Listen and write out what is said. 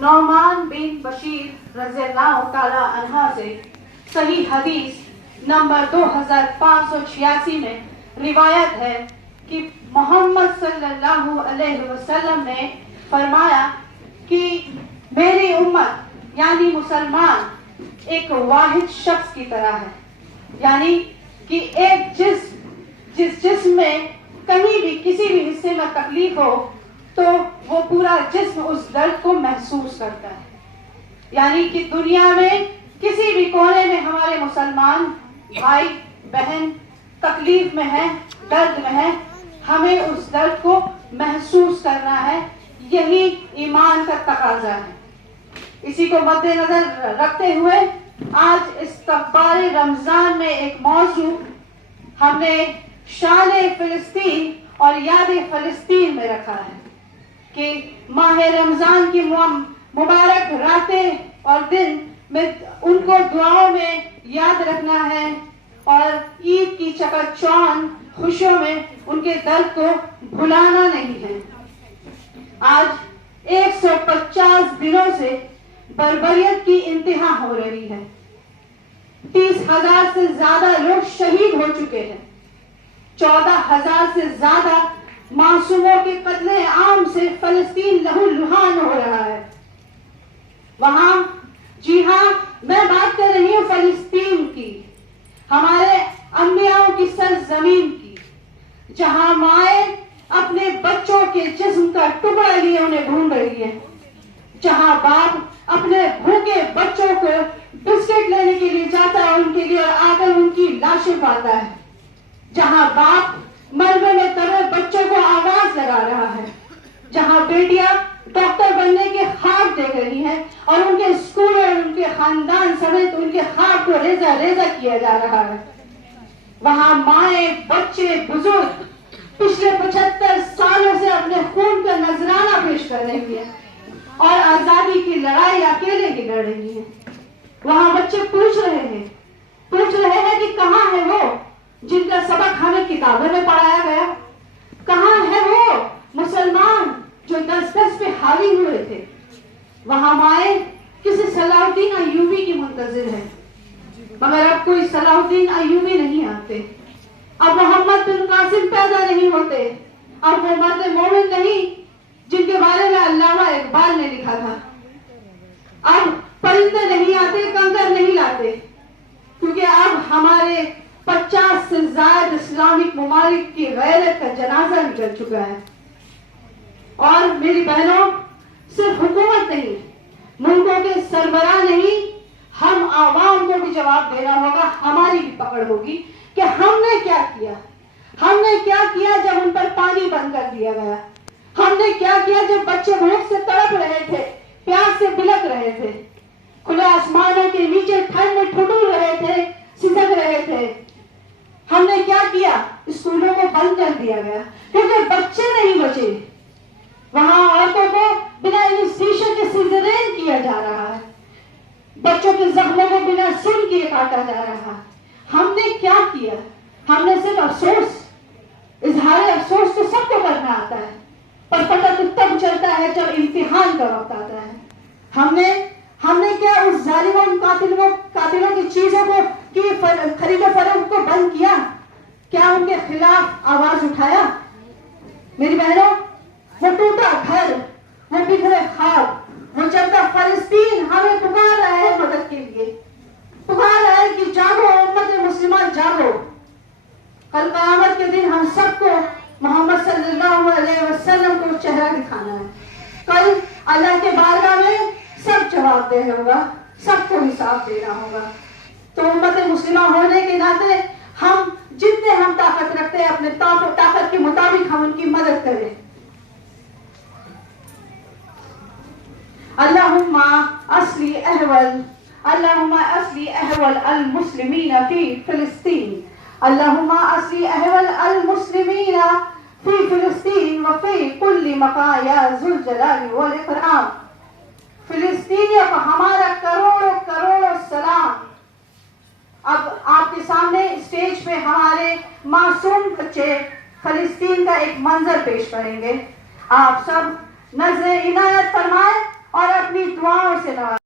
نعمان بن بشیر رضی اللہ تعالی عنہ سے صحیح حدیث نمبر 2586 میں روایت ہے کہ محمد صلی اللہ علیہ وسلم نے فرمایا کہ میری امت یعنی مسلمان ایک واحد شخص کی طرح ہے، یعنی کہ ایک جس جسم میں کہیں بھی کسی بھی حصے میں تکلیف ہو تو وہ پورا جسم اس درد کو محسوس کرتا ہے، یعنی کہ دنیا میں کسی بھی کونے میں ہمارے مسلمان بھائی بہن تکلیف میں ہے، درد میں ہے، ہمیں اس درد کو محسوس کرنا ہے، یہی ایمان کا تقاضا ہے۔ اسی کو مد نظر رکھتے ہوئے آج استقبال رمضان میں ایک موضوع ہم نے شان فلسطین اور یاد فلسطین میں رکھا ہے کہ ماہ رمضان کی مبارک راتیں اور دن میں ان کو دعاؤں میں یاد رکھنا ہے اور عید کی چکاچوند خوشیوں میں ان کے درد کو بھلانا نہیں ہے۔ آج 150 دنوں سے بربریت کی انتہا ہو رہی ہے، 30,000 سے زیادہ لوگ شہید ہو چکے ہیں، 14,000 سے زیادہ معصوموں کے قتل عام سے فلسطین لہو لہان ہو رہا ہے۔ وہاں جی ہاں میں بات کر رہی ہوں فلسطین کی، ہمارے انبیاء کی سرزمین کی، جہاں مائیں اپنے بچوں کے جسم کا ٹکڑا لیے انہیں ڈھونڈ رہی ہے، جہاں باپ اپنے بھوکے بچوں کو بسکٹ لینے کے لیے جاتا ہے ان کے لیے اور آ کر ان کی لاشیں پاتا ہے، جہاں باپ مرنے میں دبے بچوں کو آواز لگا رہا ہے، جہاں بیٹیاں ڈاکٹر بننے کے خواب دیکھ رہی ہیں اور ان کے اسکول اور ان کے خاندان سمیت ان کے خواب کو ریزہ ریزہ کیا جا رہا ہے، وہاں مائیں بچے بزرگ پچھلے 75 سالوں سے اپنے خون کا نذرانہ پیش کر رہی ہیں اور آزادی کی لڑائی اکیلے کی لڑ رہی ہیں۔ وہاں بچے پوچھ رہے ہیں کہ کہاں ہے وہ جن کا سبق ہمیں کتابوں میں پڑھایا گیا، کہاں ہے وہ مسلمان جو دس پہ حاوی ہوئے تھے۔ وہاں مائیں کسی صلاح الدین ایوبی کی منتظر ہے، مگر اب کوئی صلاح الدین ایوبی نہیں آتے، اب محمد بن قاسم پیدا نہیں ہوتے، اب وہ مرد مومن نہیں جن کے بارے میں علامہ اقبال نے لکھا تھا، اب پرندے نہیں آتے، کنکر نہیں لاتے، کیونکہ اب ہمارے 50 سے زائد اسلامک ممالک کی غیرت کا جنازہ نکل چکا ہے۔ اور میری بہنوں، صرف حکومت نہیں، ملکوں کے سربراہ نہیں، ہم عوام کو بھی جواب دینا ہوگا، ہماری بھی پکڑ ہوگی کہ ہم نے کیا کیا جب ان پر پانی بند کر دیا گیا، ہم نے کیا کیا جب بچے بھوک سے تڑپ رہے تھے، پیاس سے بلک رہے تھے، کھلے آسمانوں کے نیچے ٹھنڈ میں ٹھٹور رہے تھے، سسک رہے تھے، ہم نے کیا کیا؟ اسکولوں کو بند کر دیا گیا کیونکہ بچے نہیں بچے، وہاں عورتوں کو بنا انیستھیشیا کے سیزرین کیا جا رہا ہے، بچوں کے زخموں کو بنا سن کیے کاٹا جا رہا ہے۔ ہم نے کیا کیا؟ ہم نے صرف افسوس، اظہار افسوس تو سب کو کرنا آتا ہے، پر پتہ تو تب چلتا ہے جب امتحان کا وقت آتا ہے۔ ہم نے کیا اس ظالموں قاتلوں کی چیزوں کو کی خرید و فروخت کو بند کیا؟ کیا ان کے خلاف آواز اٹھایا؟ میری بہنوں، وہ ٹوٹا گھر، وہ بکھرے خواب، وہ چلتا فلسطین ہمیں پکار رہا ہے مدد کے لیے، پکار رہا ہے کہ جاگو امت مسلمہ جاگو، کل قیامت کے دن ہم سب کو محمد صلی اللہ علیہ وسلم کو چہرہ دکھانا ہے، کل اللہ کے بارگاہ میں سب جواب دینا ہوگا، سب کو حساب دینا ہوگا۔ تو امت مسلمہ ہونے کے ناطے ہم جتنے ہم طاقت رکھتے ہیں اپنے طاقت کے مطابق ہم ان کی مدد کریں۔ اللہم اصلی احوال المسلمین فی فلسطین، اللہم اصلی احوال المسلمین فی فلسطین وفی کل مکان یا ذو الجلال والاکرام۔ فلسطینیوں کو ہمارا کروڑوں سلام۔ اب آپ کے سامنے اسٹیج پہ ہمارے معصوم بچے فلسطین کا ایک منظر پیش کریں گے، آپ سب نظر عنایت فرمائیں اور اپنی دعاؤں سے نوازا